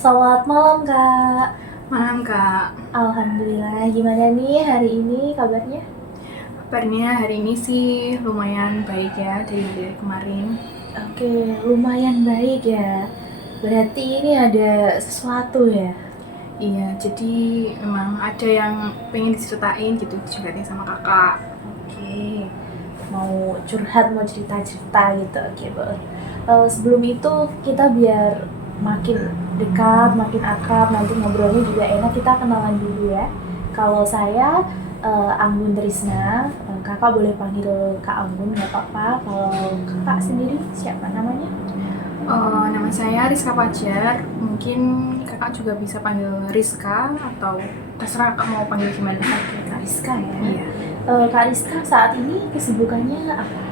Selamat malam Kak. Malam Kak, Alhamdulillah. Gimana nih hari ini kabarnya? kabarnya hari ini sih lumayan baik ya dari kemarin. Oke, lumayan baik ya. Berarti ini ada sesuatu ya. Iya, jadi memang ada yang pengen diceritain gitu juga nih sama kakak. Oke, mau curhat, mau cerita-cerita gitu. Oke, boleh. Sebelum itu kita biar makin dekat, makin akrab, nanti ngobrolnya juga enak, kita kenalan dulu ya. Kalau saya Anggun Trisna, kakak boleh panggil Kak Anggun, nggak apa-apa. Kalau kakak sendiri siapa namanya? Nama saya Rizka Fajar, mungkin kakak juga bisa panggil Rizka atau terserah kakak mau panggil gimana. Oke, Kak Rizka ya. Iya, Kak Rizka saat ini kesibukannya apa?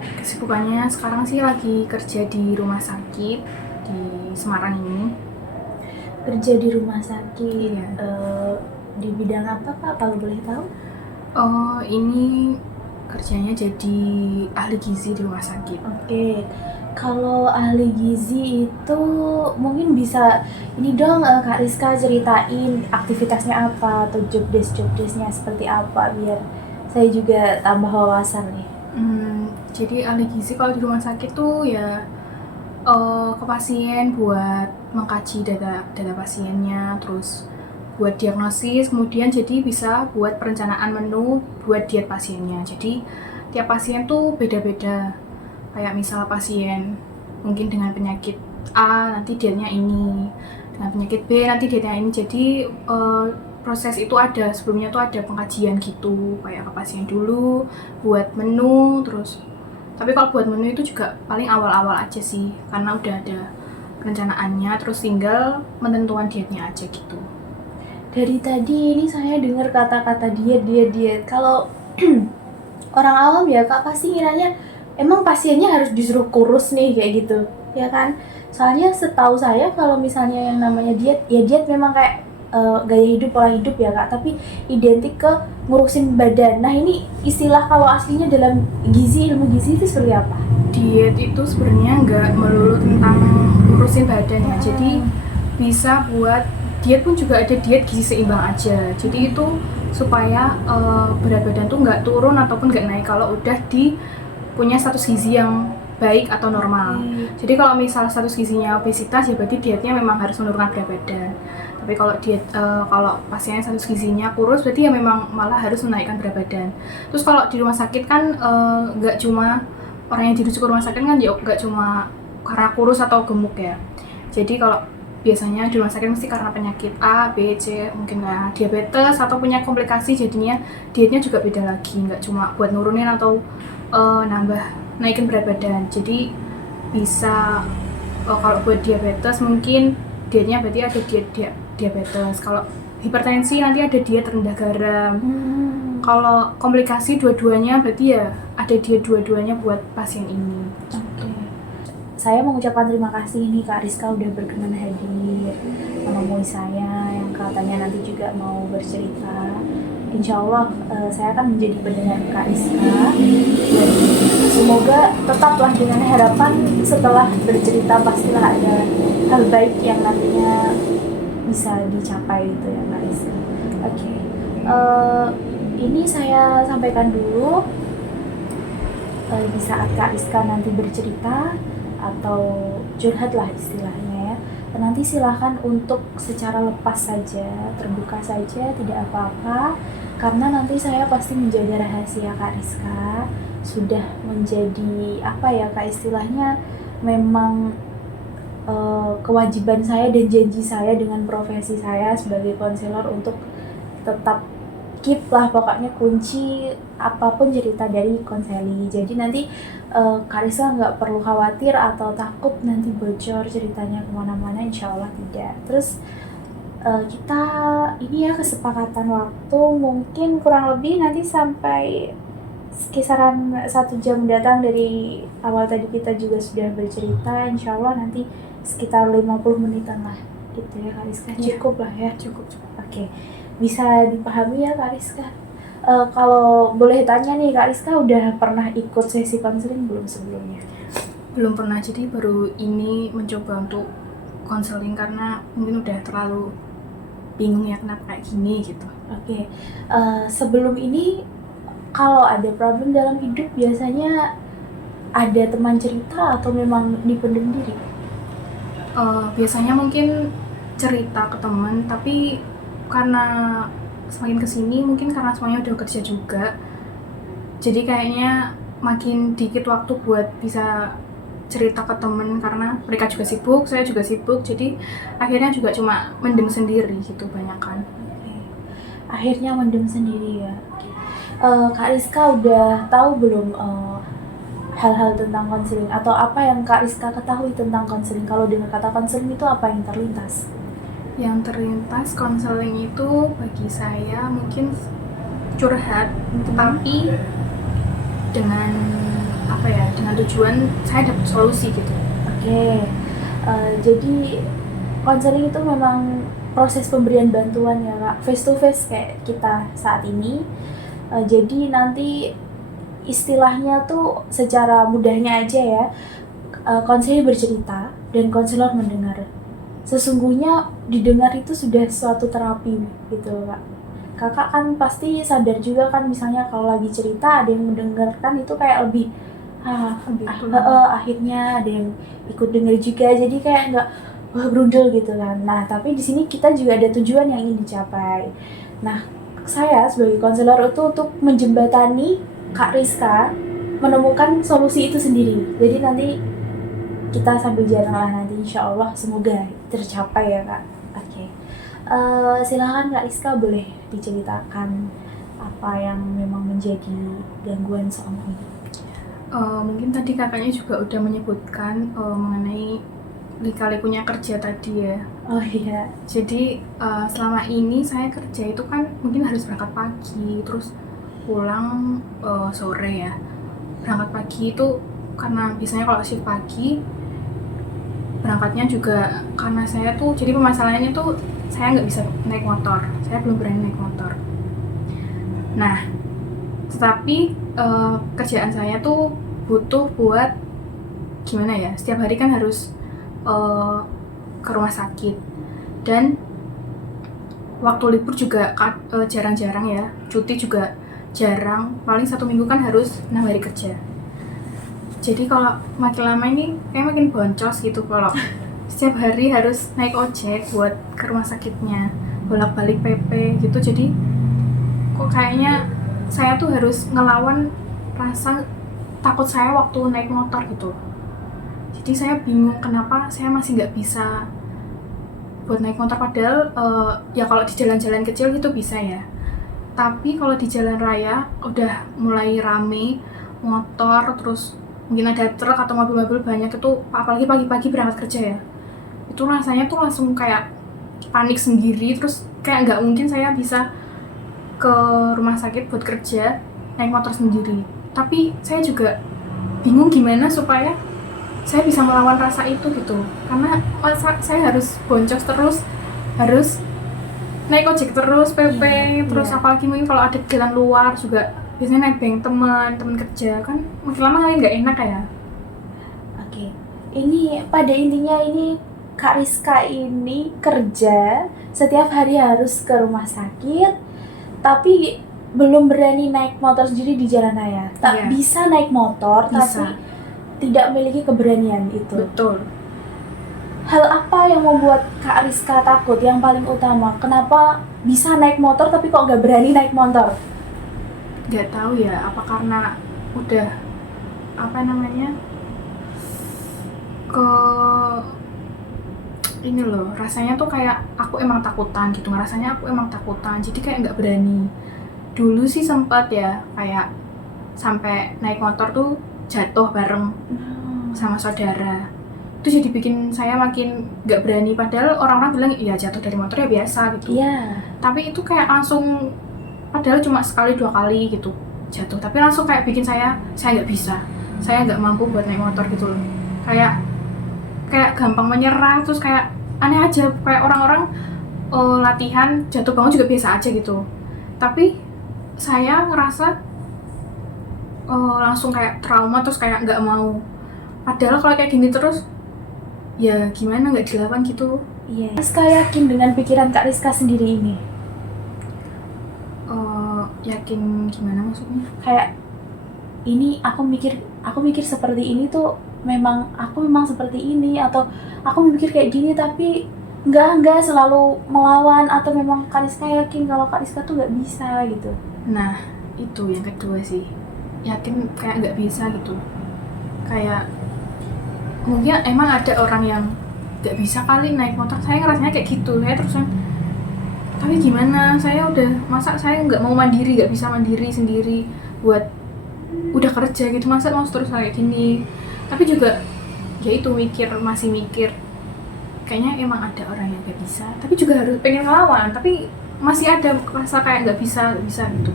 kesibukannya sekarang sih lagi kerja di rumah sakit di Semarang ini. Kerja di rumah sakit, Iya. di bidang apa Kak kalau boleh tahu? Ini kerjanya jadi ahli gizi di rumah sakit. Oke, kalau ahli gizi itu mungkin bisa ini dong Kak Rizka ceritain aktivitasnya apa atau job desknya seperti apa biar saya juga tambah wawasan nih. Jadi ahli gizi kalau di rumah sakit tuh ya ke pasien buat mengkaji data pasiennya, terus buat diagnosis, kemudian jadi bisa buat perencanaan menu buat diet pasiennya. Jadi tiap pasien tuh beda-beda. Kayak misal pasien mungkin dengan penyakit A nanti dietnya ini, dengan penyakit B nanti dietnya ini. Jadi proses itu ada sebelumnya tuh ada pengkajian gitu kayak ke pasien dulu buat menu, terus tapi kalau buat menu itu juga paling awal-awal aja sih karena udah ada perencanaannya, terus tinggal penentuan dietnya aja gitu. Dari tadi ini saya dengar kata-kata diet. Kalau orang awam ya Kak pasti ngiranya emang pasiennya harus disuruh kurus nih kayak gitu, ya kan? Soalnya setahu saya kalau misalnya yang namanya diet, ya diet memang kayak gaya hidup, pola hidup ya Kak, tapi identik ke ngurusin badan. Nah ini istilah kalau aslinya dalam gizi, ilmu gizi itu seperti apa? Diet itu sebenarnya nggak melulu tentang ngurusin badan ya, jadi bisa buat diet pun juga ada diet gizi seimbang aja. Jadi itu supaya berat badan tuh nggak turun ataupun nggak naik kalau udah di punya status gizi yang baik atau normal. Jadi kalau misal status gizinya obesitas ya berarti dietnya memang harus menurunkan berat badan. Tapi kalau kalau pasiennya status gizinya kurus berarti ya memang malah harus menaikkan berat badan. Terus kalau di rumah sakit kan nggak cuma orang yang dirujuk ke rumah sakit kan ya nggak cuma karena kurus atau gemuk ya. Jadi kalau biasanya di rumah sakit mesti karena penyakit A, B, C, mungkin karena diabetes atau punya komplikasi, jadinya dietnya juga beda lagi, nggak cuma buat nurunin atau nambah naikin berat badan. Jadi bisa kalau buat diabetes mungkin dietnya berarti ada diabetes. Kalau hipertensi nanti ada diet rendah garam. Kalau komplikasi dua-duanya berarti ya ada diet dua-duanya buat pasien ini. Oke. Saya mengucapkan terima kasih nih Kak Rizka udah berkenan hadir menemui saya yang katanya nanti juga mau bercerita. Insya Allah saya akan menjadi pendengar Kak Rizka dan semoga tetaplah dengan harapan setelah bercerita pastilah ada hal baik yang nantinya bisa dicapai gitu ya Kak Rizka. Oke. Ini saya sampaikan dulu di saat Kak Rizka nanti bercerita atau curhat lah istilahnya ya. Nanti silahkan untuk secara lepas saja, terbuka saja, tidak apa-apa. Karena nanti saya pasti menjaga rahasia Kak Rizka. Sudah menjadi apa ya Kak istilahnya, memang kewajiban saya dan janji saya dengan profesi saya sebagai konselor untuk tetap keep lah pokoknya kunci apapun cerita dari konseli. Jadi nanti Karisa nggak perlu khawatir atau takut nanti bocor ceritanya kemana-mana, insya Allah tidak. Terus kita ini ya kesepakatan waktu mungkin kurang lebih nanti sampai kisaran 1 jam mendatang. Dari awal tadi kita juga sudah bercerita, insya Allah nanti sekitar 50 menitan lah gitu ya Kariska. Cukup lah ya. Cukup. Oke, bisa dipahami ya Kak Rizka. Kalau boleh tanya nih Kak Rizka udah pernah ikut sesi konseling belum sebelumnya? Belum pernah, jadi baru ini mencoba untuk konseling karena mungkin udah terlalu bingung ya kenapa kayak gini gitu. Oke. Sebelum ini kalau ada problem dalam hidup biasanya ada teman cerita atau memang dipendam diri? Biasanya mungkin cerita ke teman, tapi karena semakin kesini mungkin karena semuanya udah kerja juga, jadi kayaknya makin dikit waktu buat bisa cerita ke temen karena mereka juga sibuk, saya juga sibuk, jadi akhirnya juga cuma mendem sendiri gitu banyakan. Oke. Akhirnya mendem sendiri ya. Kak Rizka udah tahu belum hal-hal tentang konseling atau apa yang Kak Rizka ketahui tentang konseling? Kalau dengar kata konseling itu apa yang terlintas? Yang terlintas konseling itu bagi saya mungkin curhat, tapi dengan apa ya, dengan tujuan saya dapat solusi gitu. Oke. Jadi konseling itu memang proses pemberian bantuan ya Kak, face to face kayak kita saat ini. Jadi nanti istilahnya tuh secara mudahnya aja ya, konselor bercerita dan konselor mendengar. Sesungguhnya didengar itu sudah suatu terapi gitu Kak. Kakak kan pasti sadar juga kan, misalnya kalau lagi cerita ada yang mendengarkan itu kayak lebih akhirnya ada yang ikut denger juga, jadi kayak nggak berundel gitu kan. Nah tapi di sini kita juga ada tujuan yang ingin dicapai. Nah saya sebagai konselor itu untuk menjembatani Kak Rizka menemukan solusi itu sendiri. Jadi nanti kita sambil jalan lah nanti, insya Allah semoga tercapai ya Kak. Oke. Silakan Kak Rizka, boleh diceritakan apa yang memang menjadi gangguan selama ini. Mungkin tadi kakaknya juga udah menyebutkan mengenai lika-likunya kerja tadi ya. Oh iya. Jadi selama ini saya kerja itu kan mungkin harus berangkat pagi, terus pulang sore ya. Berangkat pagi itu karena biasanya kalau shift pagi, berangkatnya juga karena saya tuh, jadi permasalahannya tuh saya nggak bisa naik motor, saya belum berani naik motor. Nah, tetapi kerjaan saya tuh butuh buat gimana ya, setiap hari kan harus ke rumah sakit, dan waktu libur juga jarang-jarang ya, cuti juga jarang, paling 1 minggu kan harus 6 hari kerja. Jadi kalau makin lama ini kayak makin boncos gitu kalau setiap hari harus naik ojek buat ke rumah sakitnya, bolak-balik PP gitu. Jadi kok kayaknya saya tuh harus ngelawan rasa takut saya waktu naik motor gitu. Jadi saya bingung kenapa saya masih nggak bisa buat naik motor, padahal ya kalau di jalan-jalan kecil gitu bisa ya. Tapi kalau di jalan raya udah mulai rame motor, terus mungkin ada truk atau mobil-mobil banyak itu, apalagi pagi-pagi berangkat kerja ya, itu rasanya tuh langsung kayak panik sendiri, terus kayak nggak mungkin saya bisa ke rumah sakit buat kerja naik motor sendiri. Tapi saya juga bingung gimana supaya saya bisa melawan rasa itu gitu, karena saya harus boncos terus, harus naik ojek terus, PP, terus apalagi mungkin kalau ada jalan luar juga biasanya naik bank teman kerja, kan makin lama kalian nggak enak ya. Oke. Ini pada intinya ini Kak Rizka ini kerja setiap hari harus ke rumah sakit, tapi belum berani naik motor sendiri di jalan raya. Tak bisa naik motor, bisa, tapi tidak memiliki keberanian itu. Betul. Hal apa yang membuat Kak Rizka takut yang paling utama? Kenapa bisa naik motor tapi kok nggak berani naik motor? Nggak tahu ya, apa karena udah apa namanya ke ini loh, rasanya tuh kayak aku emang takutan gitu, rasanya aku emang takutan, jadi kayak nggak berani. Dulu sih sempat ya kayak sampai naik motor tuh jatuh bareng sama saudara, itu jadi bikin saya makin nggak berani, padahal orang-orang bilang ya jatuh dari motor ya biasa gitu. Tapi itu kayak langsung, padahal cuma sekali 2 kali gitu jatuh, tapi langsung kayak bikin saya nggak bisa, saya nggak mampu buat naik motor gitu loh. Kayak gampang menyerah, terus kayak aneh aja, kayak orang-orang latihan jatuh bangun juga biasa aja gitu, tapi saya ngerasa langsung kayak trauma, terus kayak nggak mau. Padahal kalau kayak gini terus ya gimana nggak dilawan gitu. Iya. Rizka yakin dengan pikiran Kak Rizka sendiri ini? Yakin gimana maksudnya? Kayak ini aku mikir seperti ini tuh aku memang seperti ini, atau aku mikir kayak gini tapi enggak selalu melawan, atau memang Kak Rizka yakin kalau Kak Rizka tuh nggak bisa gitu. Nah itu yang kedua sih, yakin kayak nggak bisa gitu. Kayak mungkin emang ada orang yang nggak bisa kali naik motor, saya ngerasanya kayak gitu. Saya terus tapi gimana, saya masa saya nggak mau mandiri, nggak bisa mandiri sendiri buat udah kerja gitu, masa mau terus kayak gini. Tapi juga ya itu masih mikir kayaknya emang ada orang yang nggak bisa, tapi juga harus pengen ngelawan, tapi masih ada rasa kayak nggak bisa gitu.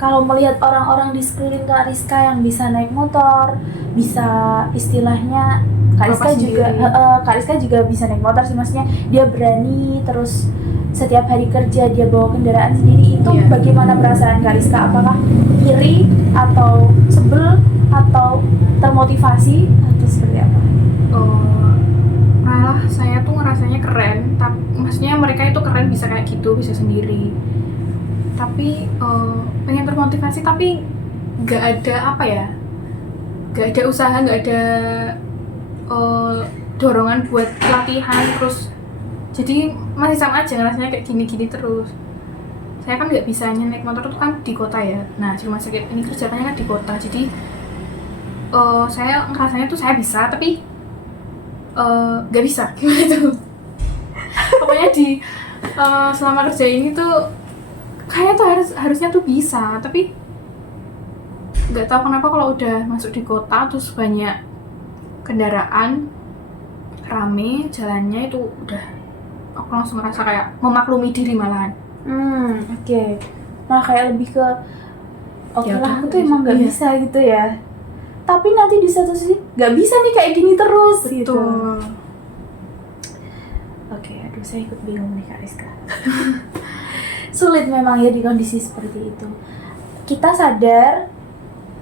Kalau melihat orang-orang di sekeliling Kak Rizka yang bisa naik motor, bisa istilahnya Kak Rizka juga Kak Rizka juga bisa naik motor sih, maksudnya dia berani, terus setiap hari kerja dia bawa kendaraan sendiri, itu bagaimana perasaan Kak Rizka? Apakah iri atau sebel atau termotivasi atau seperti apa? Malah saya tuh ngerasanya keren, tapi maksudnya mereka itu keren bisa kayak gitu, bisa sendiri. Tapi pengen termotivasi, tapi nggak ada apa ya, nggak ada usaha, nggak ada dorongan buat latihan terus. Jadi masih sama aja ngerasanya kayak gini-gini terus. Saya kan nggak bisa naik motor tuh kan di kota ya. Nah di rumah sakit ini kerjanya kan di kota, jadi saya ngerasanya tuh saya bisa, tapi nggak bisa gitu. Pokoknya di selama kerja ini tuh kayaknya tuh harusnya tuh bisa, tapi nggak tahu kenapa kalau udah masuk di kota terus banyak kendaraan, rame jalannya, itu udah aku langsung ngerasa kayak memaklumi diri malahan. Oke. Nah kayak lebih ke oke lah, aku tuh emang nggak bisa gitu ya. Tapi nanti di satu sisi nggak bisa nih kayak gini terus. Betul. Gitu. Oke, aduh saya ikut bingung nih Kak Rizka. Sulit memang ya di kondisi seperti itu. Kita sadar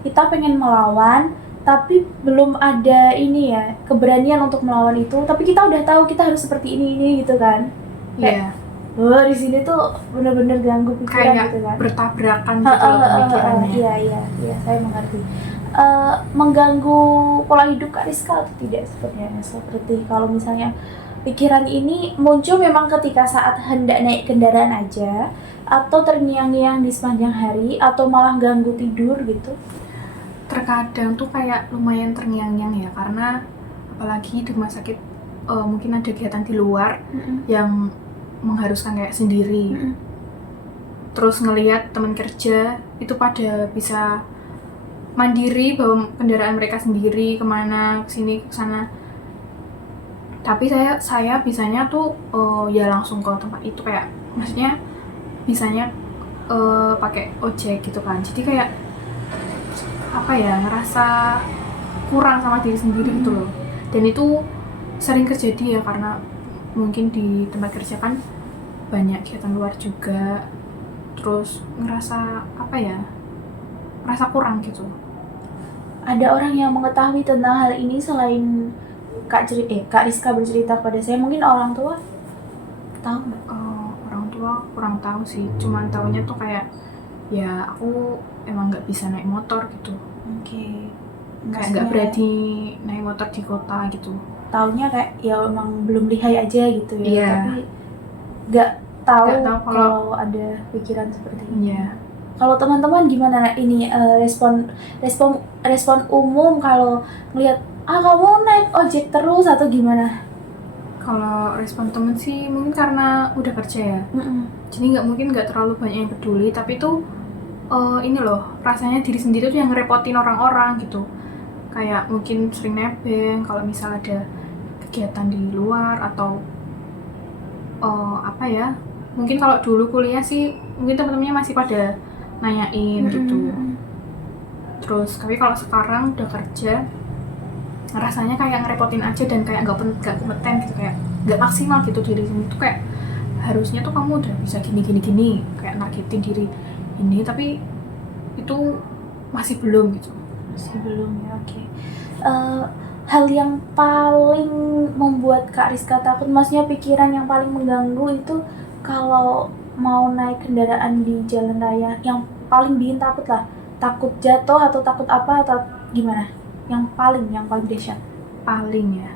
kita pengen melawan, tapi belum ada ini ya, keberanian untuk melawan itu. Tapi kita udah tahu kita harus seperti ini gitu kan. Iya. Di sini tuh bener-bener ganggu pikiran kayak gitu kan. Bertabrakan gitu loh pemikirannya. Iya, saya mengerti. Mengganggu pola hidup Kak Rizka atau tidak sebenarnya? Seperti kalau misalnya pikiran ini muncul memang ketika saat hendak naik kendaraan aja, atau terngiang-ngiang di sepanjang hari, atau malah ganggu tidur gitu? Terkadang tuh kayak lumayan terngiang-ngiang ya, karena apalagi di rumah sakit mungkin ada kegiatan di luar yang mengharuskan kayak sendiri. Terus ngelihat teman kerja itu pada bisa mandiri bawa kendaraan mereka sendiri kemana, kesini, kesana. Tapi saya bisanya tuh ya langsung ke tempat itu, kayak maksudnya bisanya pakai ojek gitu kan. Jadi kayak apa ya, ngerasa kurang sama diri sendiri gitu loh. Dan itu sering terjadi ya, karena mungkin di tempat kerja kan banyak kegiatan luar juga, terus ngerasa apa ya, ngerasa kurang gitu. Ada orang yang mengetahui tentang hal ini selain Kak Rizka bercerita kepada saya? Mungkin orang tua tahu nggak? Orang tua kurang tahu sih, cuman taunya tuh kayak ya aku emang nggak bisa naik motor gitu. Oke. Kayak nggak berani naik motor di kota gitu. Taunya kayak ya emang belum lihai aja gitu ya. Iya. Tapi nggak tahu kalau ada pikiran seperti ini. Iya. Kalau teman-teman gimana ini respon umum kalau ngelihat kamu naik ojek terus atau gimana? Kalau respon temen sih mungkin karena udah kerja ya, jadi mungkin nggak terlalu banyak yang peduli, tapi tuh ini loh, rasanya diri sendiri tuh yang ngerepotin orang-orang gitu. Kayak mungkin sering nebeng kalau misal ada kegiatan di luar, atau apa ya, mungkin kalau dulu kuliah sih mungkin teman-temannya masih pada nanyain gitu. Terus tapi kalau sekarang udah kerja, rasanya kayak ngerepotin aja dan kayak nggak kompeten gitu, kayak nggak maksimal gitu diri sendiri tuh. Kayak harusnya tuh kamu udah bisa gini, kayak nargetin diri ini, tapi itu masih belum gitu. Masih belum ya. Oke. hal yang paling membuat Kak Rizka takut, maksudnya pikiran yang paling mengganggu itu kalau mau naik kendaraan di jalan raya, yang paling bikin takut lah, takut jatuh atau takut apa atau gimana? Yang paling dahsyat. Paling ya,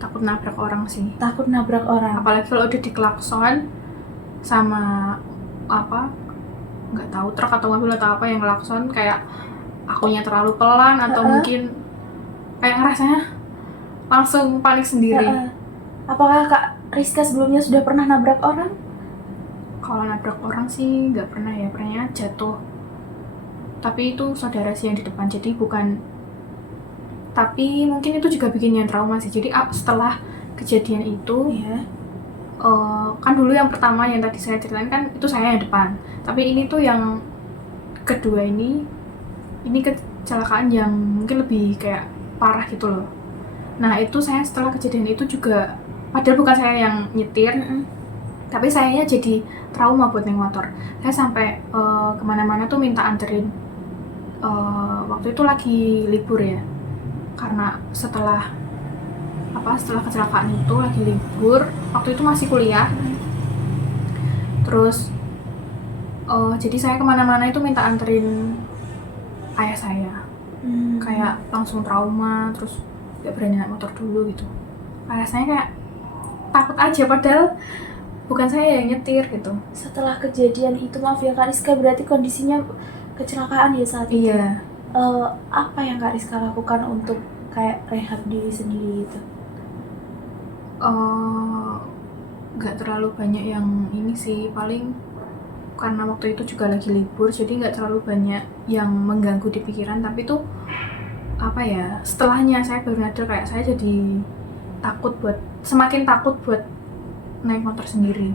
takut nabrak orang sih. Takut nabrak orang. Apalagi kalau udah diklakson sama apa, nggak tahu truk atau mobil atau apa yang klakson, kayak akunya terlalu pelan atau mungkin kayak rasanya langsung panik sendiri. Apakah Kak Rizka sebelumnya sudah pernah nabrak orang? Kalau nabrak orang sih nggak pernah ya, pernahnya jatuh. Tapi itu saudara sih yang di depan, jadi bukan. Tapi mungkin itu juga bikin yang trauma sih. Jadi setelah kejadian itu, kan dulu yang pertama yang tadi saya ceritain kan itu saya yang depan. Tapi ini tuh yang kedua ini kecelakaan yang mungkin lebih kayak parah gitu loh. Nah itu saya setelah kejadian itu juga, padahal bukan saya yang nyetir, tapi sayanya jadi trauma buat naik motor. Saya sampai kemana-mana tuh minta anterin. Waktu itu lagi libur ya, karena setelah kecelakaan itu lagi libur. Waktu itu masih kuliah. Terus jadi saya kemana-mana itu minta anterin ayah saya. Kayak langsung trauma, terus gak berani naik motor dulu gitu. Ayah saya kayak takut aja, padahal bukan saya yang nyetir gitu. Setelah kejadian itu, maaf ya Kak Rizka, berarti kondisinya kecelakaan ya saat itu? Iya. Apa yang Kak Rizka lakukan untuk kayak rehab diri sendiri gitu? Gak terlalu banyak yang ini sih, paling karena waktu itu juga lagi libur, jadi gak terlalu banyak yang mengganggu di pikiran. Tapi tuh apa ya, setelahnya saya baru nyadar kayak saya jadi semakin takut buat naik motor sendiri.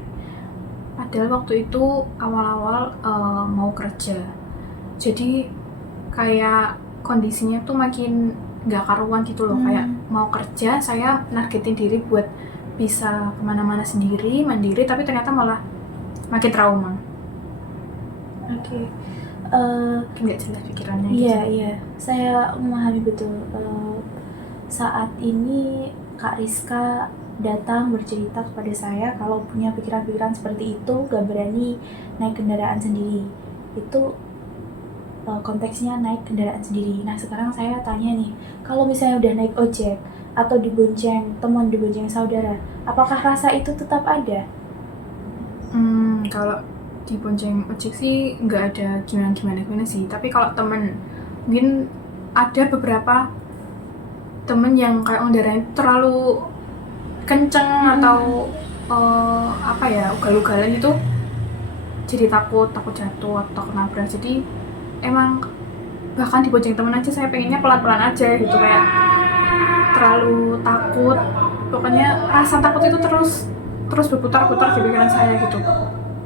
Padahal waktu itu awal-awal mau kerja, jadi kayak kondisinya tuh makin gak karuan gitu loh. Kayak mau kerja, saya nargetin diri buat bisa kemana-mana sendiri, mandiri, tapi ternyata malah makin trauma. Oke. Nggak jelas pikirannya Iya, gitu. iya, saya memahami betul. Saat ini Kak Rizka datang bercerita kepada saya kalau punya pikiran-pikiran seperti itu, gak berani naik kendaraan sendiri. Itu konteksnya naik kendaraan sendiri. Nah sekarang saya tanya nih, kalau misalnya udah naik ojek atau dibonceng teman, dibonceng saudara, apakah rasa itu tetap ada? Kalau di bonceng ojek sih nggak ada gimana sih. Tapi kalau temen, mungkin ada beberapa temen yang kayak ngendarain terlalu kenceng atau ugal-ugalan itu, jadi takut jatuh atau nabrak. Jadi emang bahkan di bonceng temen aja saya pengennya pelan-pelan aja gitu, kayak terlalu takut. Pokoknya rasa takut itu terus berputar-putar di pikiran saya gitu.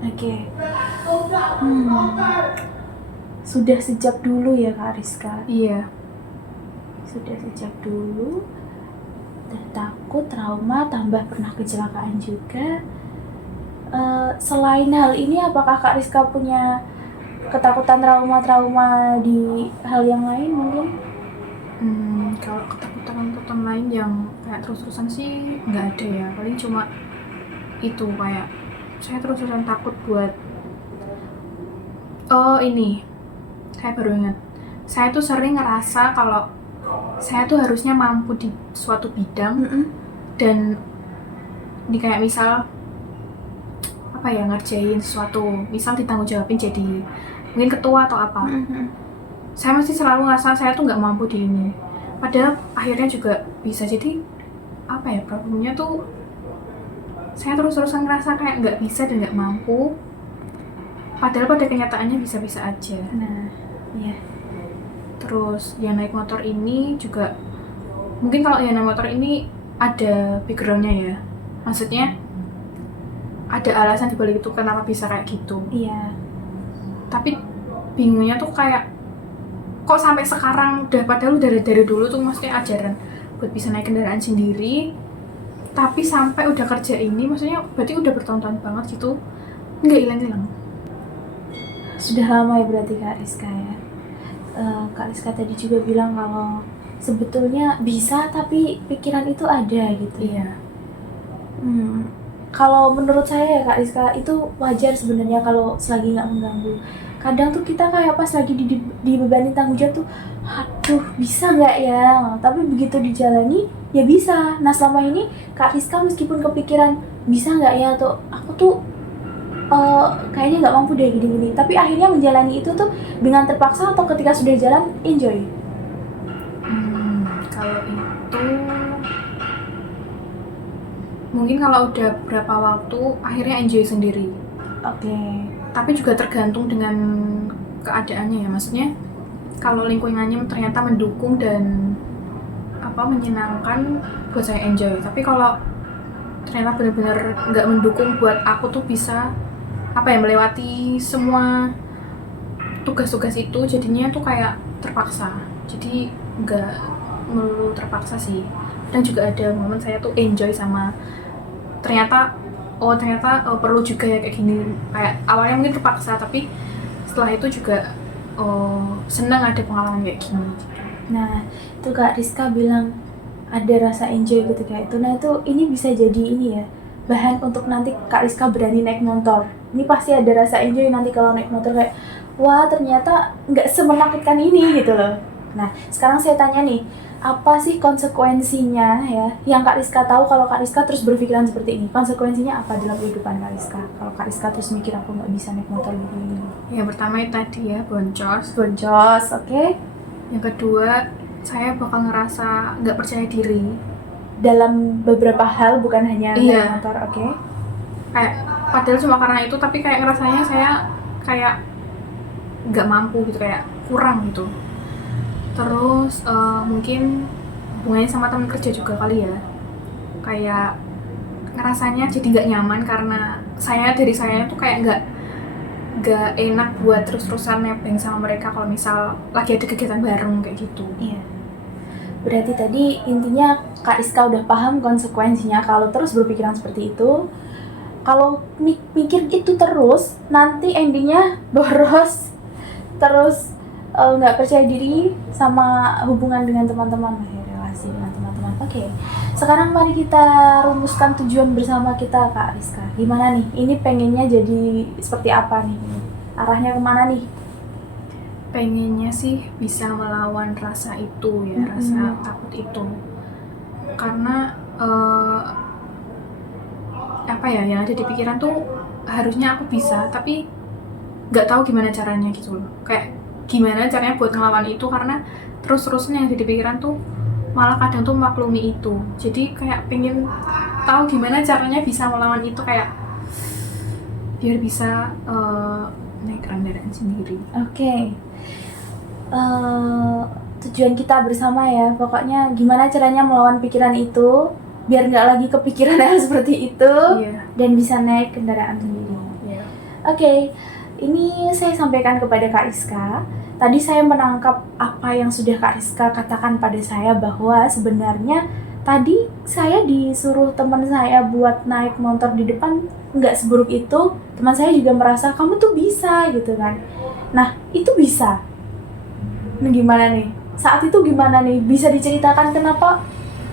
Oke. Sudah sejak dulu ya Kak Rizka? Iya. Sudah sejak dulu. Udah takut, trauma, tambah pernah kecelakaan juga. Selain hal ini, apakah Kak Rizka punya ketakutan, trauma di hal yang lain mungkin? Kalau ketakutan lain yang kayak terus-terusan sih nggak ada ya. Paling cuma itu, kayak saya terus-terusan takut buat ini. Saya baru ingat, saya tuh sering ngerasa kalau saya tuh harusnya mampu di suatu bidang. Dan di kayak misal ngerjain sesuatu, misal ditanggung jawabin jadi mungkin ketua atau apa. Saya masih selalu ngerasa saya tuh nggak mampu di ini, padahal akhirnya juga bisa. Jadi problemnya tuh saya terus-terusan ngerasa kayak nggak bisa dan nggak mampu, padahal pada kenyataannya bisa-bisa aja. Nah, iya. Terus yang naik motor ini juga, mungkin kalau yang naik motor ini ada backgroundnya ya, maksudnya ada alasan dibalik itu kenapa bisa kayak gitu. Iya. Tapi bingungnya tuh kayak kok sampai sekarang padahal dari dulu tuh maksudnya ajaran buat bisa naik kendaraan sendiri, tapi sampai udah kerja ini, maksudnya berarti udah bertahun-tahun banget gitu, nggak hilang-hilang. Sudah lama ya berarti Kak Rizka ya. Kak Rizka tadi juga bilang kalau sebetulnya bisa tapi pikiran itu ada gitu. Iya. Kalau menurut saya ya Kak Rizka, itu wajar sebenarnya kalau selagi nggak mengganggu. Kadang tuh kita kayak pas lagi dibebani tanggung jawab tuh, aduh bisa nggak ya? Tapi begitu dijalani, ya bisa. Nah selama ini Kak Rizka meskipun kepikiran bisa nggak ya, atau aku tuh kayaknya nggak mampu deh gini-gini. Tapi akhirnya menjalani itu tuh dengan terpaksa atau ketika sudah jalan, enjoy. Kalau itu mungkin kalau udah berapa waktu akhirnya enjoy sendiri. Oke. Tapi juga tergantung dengan keadaannya ya, maksudnya kalau lingkungannya ternyata mendukung dan menyenangkan, buat saya enjoy. Tapi kalau ternyata benar-benar nggak mendukung buat aku tuh bisa melewati semua tugas-tugas itu, jadinya tuh kayak terpaksa. Jadi nggak melulu terpaksa sih. Dan juga ada momen saya tuh enjoy sama ternyata perlu juga ya kayak gini. Kayak awalnya mungkin terpaksa, tapi setelah itu juga senang ada pengalaman kayak gini. Nah, itu Kak Rizka bilang ada rasa enjoy gitu kayak itu. Nah, ini bisa jadi ini ya, bahan untuk nanti Kak Rizka berani naik motor. Ini pasti ada rasa enjoy nanti kalau naik motor kayak, wah ternyata nggak semenakutkan ini gitu loh. Nah, sekarang saya tanya nih, apa sih konsekuensinya ya yang Kak Rizka tahu kalau Kak Rizka terus berpikiran seperti ini? Konsekuensinya apa dalam kehidupan Kak Rizka? Kalau Kak Rizka terus mikir aku nggak bisa naik motor gini. Yang pertama itu tadi ya, boncos, oke. Yang kedua, saya bakal ngerasa nggak percaya diri dalam beberapa hal, bukan hanya naik motor, oke. Kayak padahal cuma karena itu, tapi kayak ngerasanya saya kayak nggak mampu gitu, kayak kurang gitu. Terus mungkin hubungannya sama teman kerja juga kali ya, kayak ngerasanya jadi nggak nyaman karena dari saya tuh kayak nggak enak buat terus-terusan nebeng sama mereka kalau misal lagi ada kegiatan bareng kayak gitu. Iya. Berarti tadi intinya Kak Rizka udah paham konsekuensinya kalau terus berpikiran seperti itu. Kalau mikir itu terus, nanti endingnya boros, terus nggak percaya diri sama hubungan dengan teman-teman, relasi dengan teman-teman. Oke. Sekarang mari kita rumuskan tujuan bersama kita Kak Rizka. Gimana nih? Ini pengennya jadi seperti apa nih? Arahnya kemana nih? Pengennya sih bisa melawan rasa itu ya, rasa takut itu. Karena yang ada di pikiran tuh harusnya aku bisa, tapi nggak tahu gimana caranya gitu loh. Kayak gimana caranya buat ngelawan itu, karena terus-terusnya yang ada di pikiran tuh malah kadang tuh maklumi itu. Jadi kayak pengen tahu gimana caranya bisa melawan itu, kayak biar bisa naik kendaraan sendiri. Oke. Tujuan kita bersama ya, pokoknya gimana caranya melawan pikiran itu biar nggak lagi kepikiran hal seperti itu, dan bisa naik kendaraan sendiri. Oke, ini saya sampaikan kepada Kak Rizka. Tadi saya menangkap apa yang sudah Kak Rizka katakan pada saya, bahwa sebenarnya tadi saya disuruh teman saya buat naik motor di depan nggak seburuk itu. Teman saya juga merasa kamu tuh bisa gitu kan. Nah itu bisa. Nah gimana nih? Saat itu gimana nih? Bisa diceritakan kenapa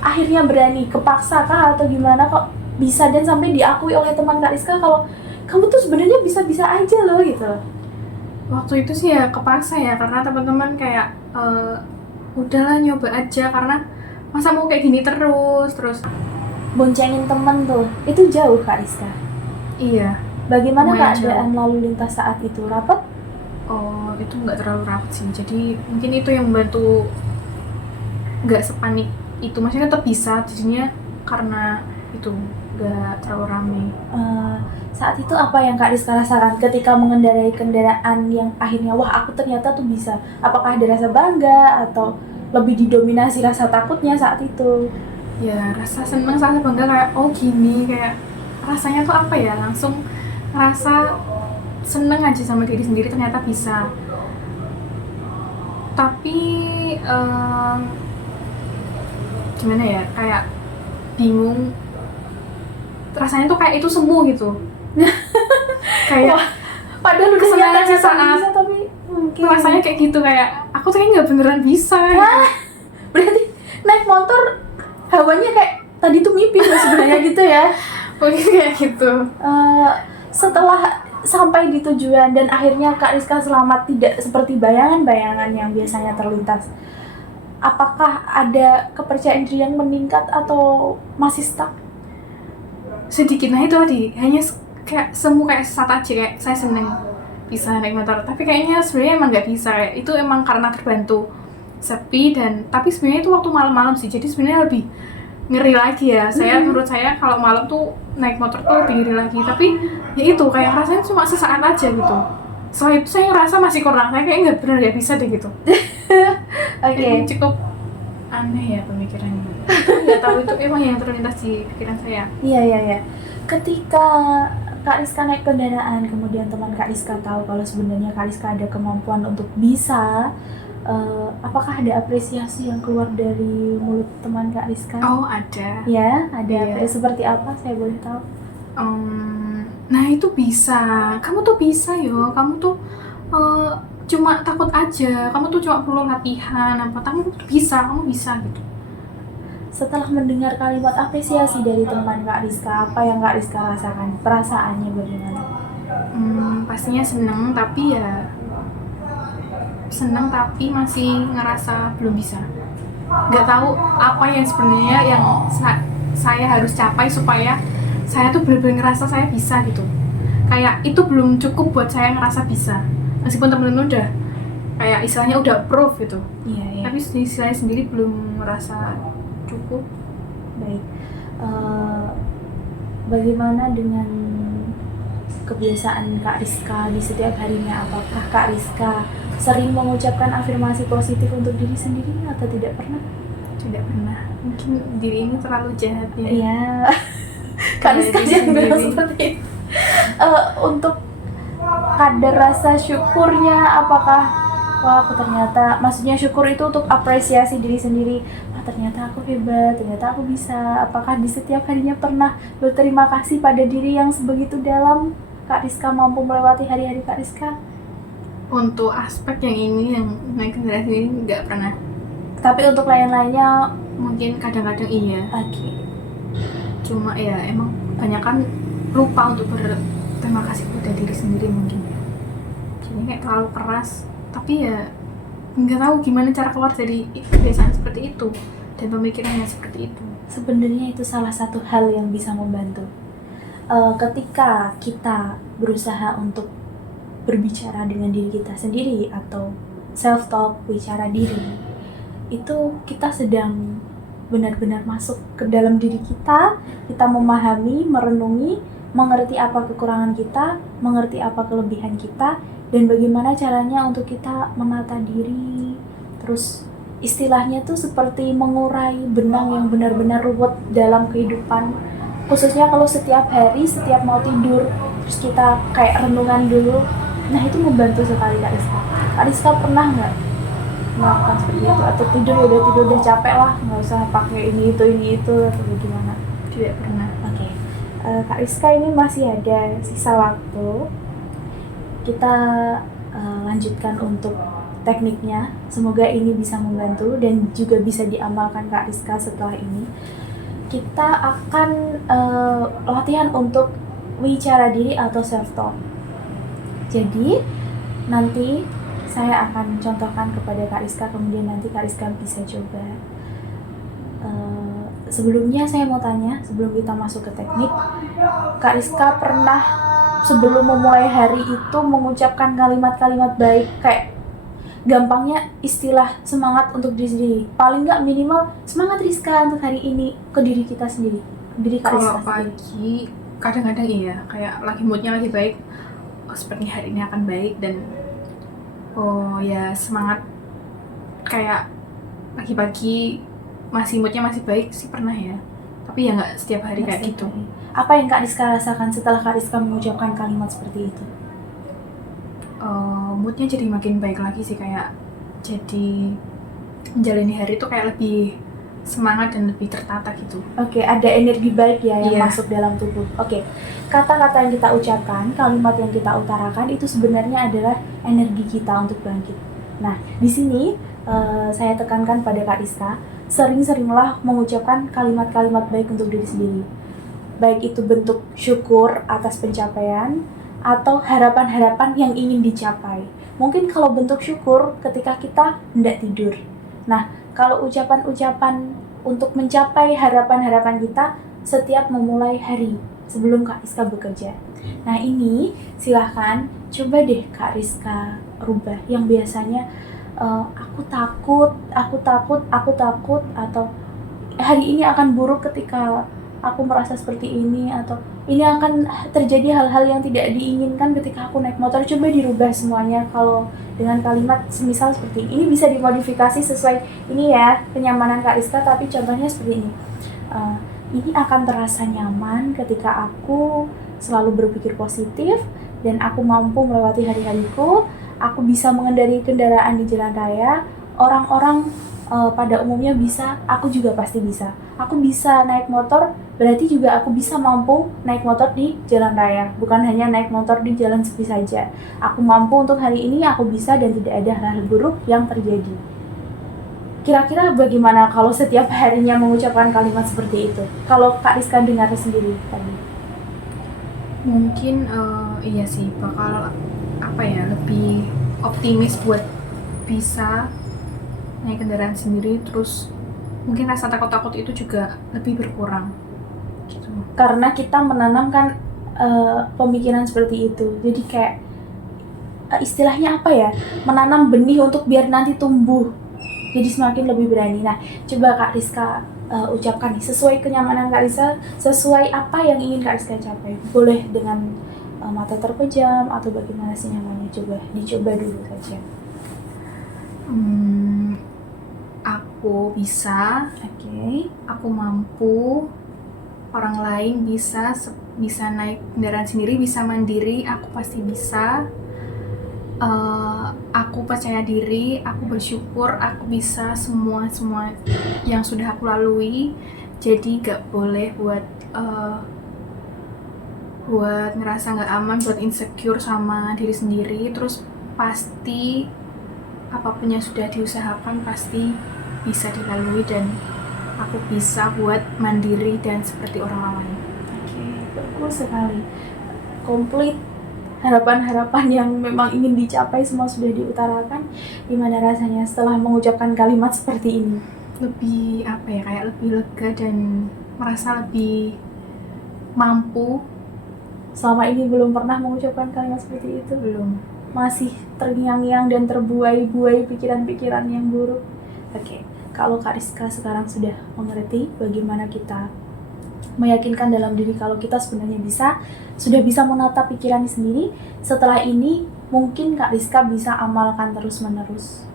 akhirnya berani? Kepaksa kah atau gimana kok bisa dan sampai diakui oleh teman Kak Rizka kalau kamu tuh sebenarnya bisa-bisa aja loh gitu? Waktu itu sih ya kepaksa ya, karena teman-teman kayak udahlah nyoba aja, karena masa mau kayak gini terus boncengin temen tuh, itu jauh Kak Rizka? Iya. Bagaimana keadaan lalu lintas saat itu? Rapat? Oh, itu nggak terlalu rapat sih, jadi mungkin itu yang membantu nggak sepanik itu. Maksudnya tetap bisa, jadinya karena itu nggak terlalu ramai. Saat itu apa yang Kak Rizka rasakan ketika mengendarai kendaraan yang akhirnya wah aku ternyata tuh bisa? Apakah ada rasa bangga atau lebih didominasi rasa takutnya saat itu? Ya rasa seneng, rasa bangga, kayak oh gini, kayak rasanya tuh apa ya, langsung ngerasa seneng aja sama diri sendiri ternyata bisa. Tapi gimana ya, kayak bingung, rasanya tuh kayak itu semu gitu. Kayak wah, padahal udah kesenangannya saat bisa, tapi mungkin rasanya kayak gitu, kayak aku tuh kayak nggak beneran bisa gitu. Berarti naik motor hawanya kayak tadi tuh mimpi loh sebenarnya gitu ya. Mungkin kayak gitu. Setelah sampai di tujuan dan akhirnya Kak Rizka selamat, tidak seperti bayangan-bayangan yang biasanya terlintas, apakah ada kepercayaan diri yang meningkat atau masih stuck? Sedikit, nah itu tadi hanya kayak semu kayak sesaat aja, kayak saya seneng bisa naik motor, tapi kayaknya sebenarnya emang nggak bisa, kayak itu emang karena terbantu sepi, dan tapi sebenarnya itu waktu malam-malam sih, jadi sebenarnya lebih ngeri lagi ya. Menurut saya kalau malam tuh naik motor tuh lebih ngeri lagi, tapi ya itu kayak rasanya cuma sesaat aja gitu. Setelah itu saya ngerasa masih kurang, saya kayak nggak benar ya bisa deh gitu. Oke. Cukup aneh ya pemikirannya. Nggak tahu itu emang yang terlintas di pikiran saya. Iya. Ketika Kak Rizka naik kendaraan, kemudian teman Kak Rizka tahu kalau sebenarnya Kak Rizka ada kemampuan untuk bisa, apakah ada apresiasi yang keluar dari mulut teman Kak Rizka? Oh, ada. Ya, ada. Iya. Seperti apa? Saya boleh tahu? Nah itu bisa, kamu tuh bisa yo, kamu tuh cuma takut aja, kamu tuh cuma perlu latihan apa, kamu tuh bisa gitu. Setelah mendengar kalimat apresiasi dari teman Kak Rizka, apa yang Kak Rizka rasakan? Perasaannya bagaimana? Pastinya seneng, tapi masih ngerasa belum bisa. Nggak tahu apa yang sebenarnya yang saya harus capai supaya saya tuh benar-benar ngerasa saya bisa gitu. Kayak itu belum cukup buat saya ngerasa bisa. Meskipun teman-teman udah kayak istilahnya udah proof gitu. Iya. Tapi saya sendiri belum ngerasa cukup. Baik. Bagaimana dengan kebiasaan Kak Rizka di setiap harinya? Apakah Kak Rizka sering mengucapkan afirmasi positif untuk diri sendiri atau tidak pernah? Tidak pernah. Mungkin diri ini terlalu jahat ya. Iya. Kak Rizka yang bilang seperti itu. Untuk kadar rasa syukurnya, apakah wah aku ternyata, maksudnya syukur itu untuk apresiasi diri sendiri, ternyata aku hebat, ternyata aku bisa, apakah di setiap harinya pernah berterima kasih pada diri yang sebegitu dalam Kak Rizka mampu melewati hari-hari Kak Rizka? Untuk aspek yang ini, yang naik kendaraan ini nggak pernah. Tapi untuk lain-lainnya mungkin kadang-kadang iya. Oke. Cuma ya emang banyak kan lupa untuk berterima kasih pada diri sendiri mungkin. Jadi kayak terlalu keras, tapi ya nggak tahu gimana cara keluar dari kebiasaan seperti itu dan pemikirannya seperti itu. Sebenarnya itu salah satu hal yang bisa membantu. Ketika kita berusaha untuk berbicara dengan diri kita sendiri atau self-talk, bicara diri, itu kita sedang benar-benar masuk ke dalam diri kita memahami, merenungi, mengerti apa kekurangan kita, mengerti apa kelebihan kita, dan bagaimana caranya untuk kita menata diri. Terus istilahnya tuh seperti mengurai benang yang benar-benar ruwet dalam kehidupan, khususnya kalau setiap hari, setiap mau tidur, terus kita kayak renungan dulu. Nah itu membantu sekali Kak Rizka. Kak Rizka pernah nggak melakukan seperti itu? Atau tidur udah capek lah, nggak usah pakai ini itu atau bagaimana? Tidak pernah. Oke. Kak Rizka ini masih ada sisa waktu. Kita lanjutkan untuk tekniknya. Semoga ini bisa membantu dan juga bisa diamalkan Kak Rizka setelah ini. Kita akan latihan untuk bicara diri atau self-talk. Jadi nanti saya akan contohkan kepada Kak Rizka, kemudian nanti Kak Rizka bisa coba. Sebelumnya saya mau tanya, sebelum kita masuk ke teknik, Kak Rizka pernah sebelum memulai hari itu mengucapkan kalimat-kalimat baik, kayak gampangnya istilah semangat untuk diri sendiri, paling nggak minimal semangat Rizka untuk hari ini, ke diri kita sendiri, diri Kak Rizka sendiri. Kalau pagi kadang-kadang iya, kayak lagi moodnya lagi baik, sepertinya hari ini akan baik, dan oh ya semangat, kayak pagi-pagi masih moodnya masih baik sih pernah ya, tapi ya nggak setiap hari kayak gitu. Apa yang Kak Rizka rasakan setelah Kak Rizka mengucapkan kalimat seperti itu? Moodnya jadi makin baik lagi sih, kayak jadi menjalani hari itu kayak lebih semangat dan lebih tertata gitu. Oke, ada energi baik ya yang masuk dalam tubuh. Oke, kata-kata yang kita ucapkan, kalimat yang kita utarakan itu sebenarnya adalah energi kita untuk bangkit. Nah, di sini saya tekankan pada Kak Rizka, sering-seringlah mengucapkan kalimat-kalimat baik untuk diri sendiri. Baik itu bentuk syukur atas pencapaian atau harapan-harapan yang ingin dicapai. Mungkin kalau bentuk syukur ketika kita hendak tidur. Nah, kalau ucapan-ucapan untuk mencapai harapan-harapan kita setiap memulai hari sebelum Kak Rizka bekerja. Nah, ini silahkan coba deh Kak Rizka rubah yang biasanya aku takut, atau hari ini akan buruk ketika aku merasa seperti ini, atau ini akan terjadi hal-hal yang tidak diinginkan ketika aku naik motor. Coba dirubah semuanya kalau dengan kalimat semisal seperti ini, bisa dimodifikasi sesuai ini ya, kenyamanan Kak Rizka, tapi contohnya seperti ini. Ini akan terasa nyaman ketika aku selalu berpikir positif dan aku mampu melewati hari-hariku. Aku bisa mengendarai kendaraan di jalan raya. Orang-orang pada umumnya bisa, aku juga pasti bisa. Aku bisa naik motor, berarti juga aku bisa mampu naik motor di jalan raya. Bukan hanya naik motor di jalan sepi saja. Aku mampu untuk hari ini, aku bisa, dan tidak ada hal-hal buruk yang terjadi. Kira-kira bagaimana kalau setiap harinya mengucapkan kalimat seperti itu? Kalau Kak Rizka dengar sendiri tadi. Mungkin iya sih, bakal lebih optimis buat bisa naik kendaraan sendiri, terus mungkin rasa takut-takut itu juga lebih berkurang gitu. Karena kita menanamkan pemikiran seperti itu, jadi kayak istilahnya apa ya, menanam benih untuk biar nanti tumbuh jadi semakin lebih berani. Nah, coba Kak Rizka ucapkan nih, sesuai kenyamanan Kak Rizka, sesuai apa yang ingin Kak Rizka capai. Boleh dengan mata terpejam atau bagaimana sih nyamannya, dicoba dulu saja. Aku bisa, aku mampu, orang lain bisa naik kendaraan sendiri, bisa mandiri, aku pasti bisa. Aku percaya diri, aku bersyukur, aku bisa semua yang sudah aku lalui. Jadi gak boleh buat ngerasa gak aman, buat insecure sama diri sendiri. Terus pasti apapun yang sudah diusahakan pasti bisa dilalui, dan aku bisa buat mandiri dan seperti orang lain. Bagus sekali. Komplit. Harapan-harapan yang memang ingin dicapai semua sudah diutarakan. Gimana rasanya setelah mengucapkan kalimat seperti ini? Lebih kayak lebih lega dan merasa lebih mampu. Selama ini belum pernah mengucapkan kalimat seperti itu? Belum. Masih terngiang-ngiang dan terbuai-buai pikiran-pikiran yang buruk. Kalau Kak Rizka sekarang sudah mengerti bagaimana kita meyakinkan dalam diri kalau kita sebenarnya sudah bisa menata pikiran sendiri. Setelah ini mungkin Kak Rizka bisa amalkan terus-menerus,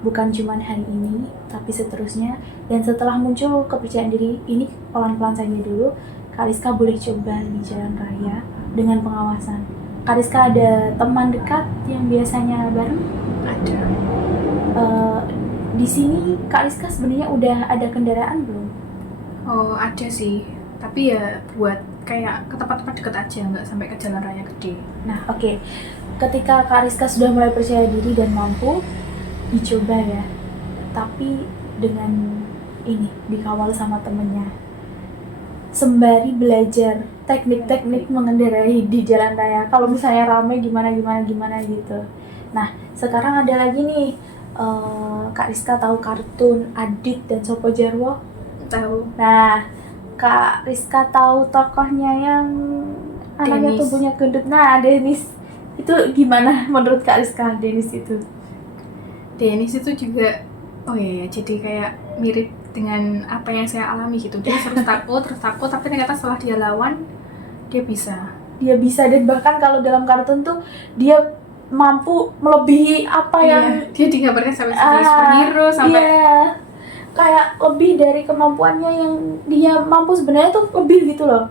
bukan cuma hari ini tapi seterusnya. Dan setelah muncul kepercayaan diri ini, pelan-pelan saja dulu Kak Rizka boleh coba di jalan raya dengan pengawasan. Kak Rizka ada teman dekat yang biasanya bareng? Ada. Di sini Kak Rizka sebenarnya udah ada kendaraan belum? Oh, ada sih, tapi ya buat kayak ke tempat-tempat deket aja, nggak sampai ke jalan raya gede. Nah, ketika Kak Rizka sudah mulai percaya diri dan mampu, dicoba ya, tapi dengan ini, dikawal sama temennya, sembari belajar teknik-teknik mengendarai di jalan raya. Kalau misalnya ramai gimana gitu. Nah, sekarang ada lagi nih, Kak Rizka tahu kartun Adit dan Sopo Jarwo? Tahu. Nah, Kak Rizka tahu tokohnya yang anaknya tubuhnya gendut. Nah, Dennis. Itu gimana menurut Kak Rizka, Dennis itu? Dennis itu juga, jadi kayak mirip dengan apa yang saya alami gitu. Dia terus takut, tapi ternyata setelah dia lawan, dia bisa. Dan bahkan kalau dalam kartun tuh, dia mampu melebihi apa yang... Dia digambarkan sampai superhero, sampai... kayak lebih dari kemampuannya yang dia mampu sebenarnya tuh lebih gitu loh.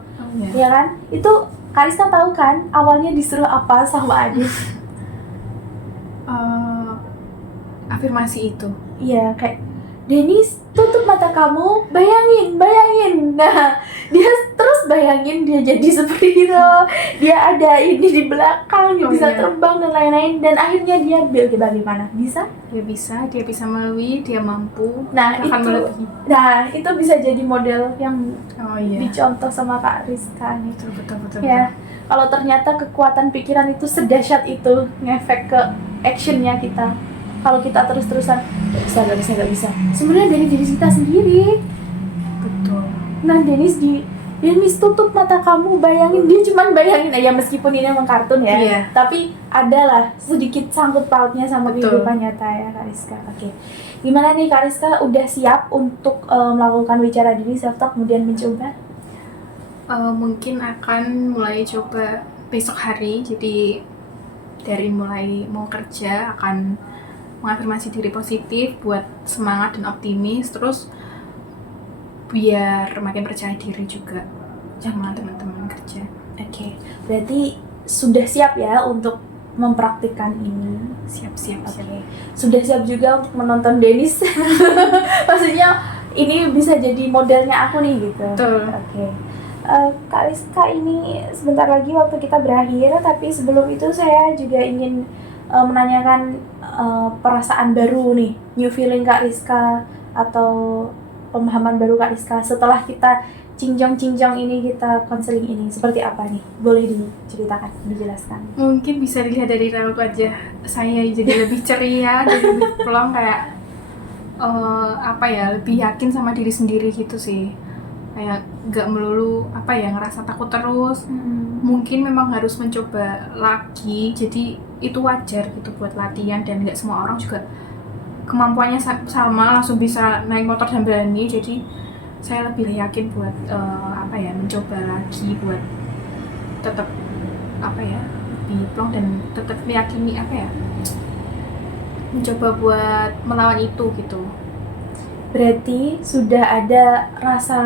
Ya kan? Itu Kak Rizka tahu kan awalnya disuruh apa sama Adit? Afirmasi itu. Iya, kayak Dennis, tutup mata kamu, bayangin. Nah, dia terus bayangin dia jadi superhero, dia ada ini di belakang, dia Oh, bisa iya. terbang dan lain-lain, dan akhirnya dia bagaimana? Bisa? Dia bisa melalui, dia mampu Nah akan itu, melebihi. itu bisa jadi model yang Oh iya, dicontoh sama Kak Rizka nih. betul. Ya, kalau ternyata kekuatan pikiran itu sedahsyat itu ngefek ke actionnya kita. Kalau kita terus-terusan gak bisa. Sebenarnya dari diri kita sendiri. Betul. Nah, Denis tutup mata kamu, bayangin, dia cuman bayangin ya, meskipun ini emang kartun ya. Iya. Tapi adalah sedikit sangkut pautnya sama Betul. kehidupan nyata ya Kak Rizka. Oke. Gimana nih Kak Rizka, udah siap untuk melakukan bicara diri self talk kemudian mencoba? Mungkin akan mulai coba besok hari, jadi dari mulai mau kerja akan mengafirmasi diri positif buat semangat dan optimis, terus biar makin percaya diri juga sama teman-teman kerja. Oke. Berarti sudah siap ya untuk mempraktikkan ini. Siap. Oke. Sudah siap juga untuk menonton Denis. Maksudnya ini bisa jadi modelnya aku nih gitu. Betul. Oke. Kak Rizka, ini sebentar lagi waktu kita berakhir, tapi sebelum itu saya juga ingin menanyakan perasaan baru nih, new feeling Kak Rizka atau pemahaman baru Kak Rizka setelah kita cincong ini, kita konseling ini, seperti apa nih? Boleh diceritakan, dijelaskan? Mungkin bisa dilihat dari raut wajah saya jadi lebih ceria, jadi lebih plong, kayak lebih yakin sama diri sendiri gitu sih. Kayak gak melulu ngerasa takut terus. Mungkin memang harus mencoba lagi, jadi itu wajar gitu buat latihan, dan gak semua orang juga kemampuannya sama langsung bisa naik motor dan berani. Jadi saya lebih yakin buat mencoba lagi buat tetap lebih plong dan tetap meyakini mencoba buat melawan itu gitu. Berarti sudah ada rasa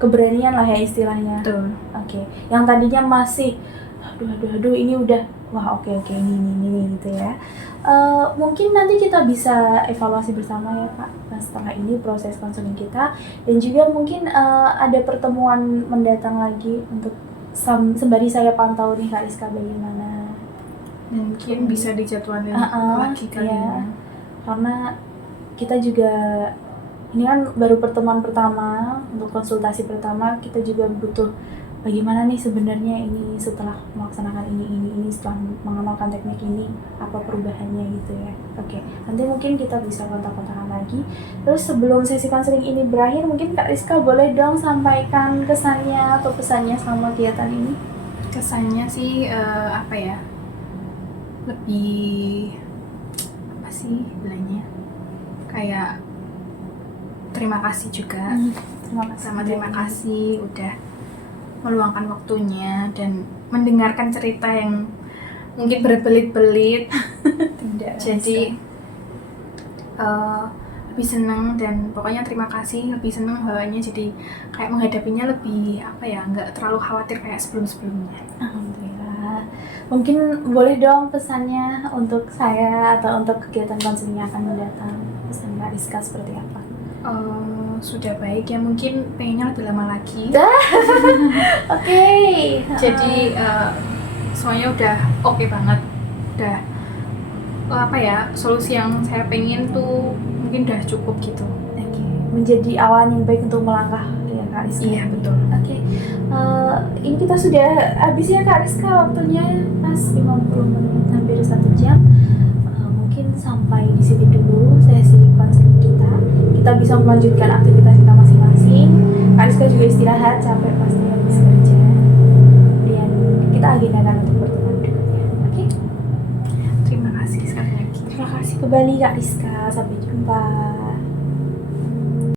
keberanian lah ya istilahnya. Betul. Oke. Yang tadinya masih aduh ini udah wah oke ini gitu ya. Mungkin nanti kita bisa evaluasi bersama ya Kak. Nah, setelah ini proses konseling kita, dan juga mungkin ada pertemuan mendatang lagi untuk sembari saya pantau nih Kak Rizka bagaimana. Mungkin bisa dijadwalin lagi kali iya. ya. Karena kita juga ini kan baru pertemuan pertama, untuk konsultasi pertama kita juga butuh bagaimana nih sebenarnya ini setelah melaksanakan ini setelah mengamalkan teknik ini, apa perubahannya gitu ya. Oke, nanti mungkin kita bisa kontak-kontakan lagi. Terus sebelum sesi konseling ini berakhir, mungkin Kak Rizka boleh dong sampaikan kesannya atau pesannya sama kegiatan ini. Kesannya sih lebih bilangnya, kayak terima kasih juga. Terima kasih udah meluangkan waktunya dan mendengarkan cerita yang mungkin berbelit-belit. Tidak. Jadi lebih seneng, dan pokoknya terima kasih, lebih seneng bawaannya, jadi kayak menghadapinya lebih nggak terlalu khawatir kayak sebelumnya. Alhamdulillah. Mungkin boleh dong pesannya untuk saya atau untuk kegiatan konseling yang akan mendatang, pesan Mbak Rizka seperti apa? Sudah baik ya, mungkin pengennya lebih lama lagi. Oke. Jadi semuanya udah oke banget, udah solusi yang saya pengen tuh mungkin udah cukup gitu. Oke. Menjadi awan yang baik untuk melangkah ya Kak Rizka. Iya, betul. Oke. Ini kita sudah habis ya Kak Rizka, waktunya pas 50 menit, hampir 1 jam. Mungkin sampai di sini dulu sesi konseling kita. Kita bisa melanjutkan aktivitas kita masing-masing. Kak Rizka juga istirahat, capek pasti habis kerja. Dan kita agendakan untuk pertemuan berikutnya. Oke? Terima kasih sekali lagi. Terima kasih kembali Kak Rizka. Sampai jumpa.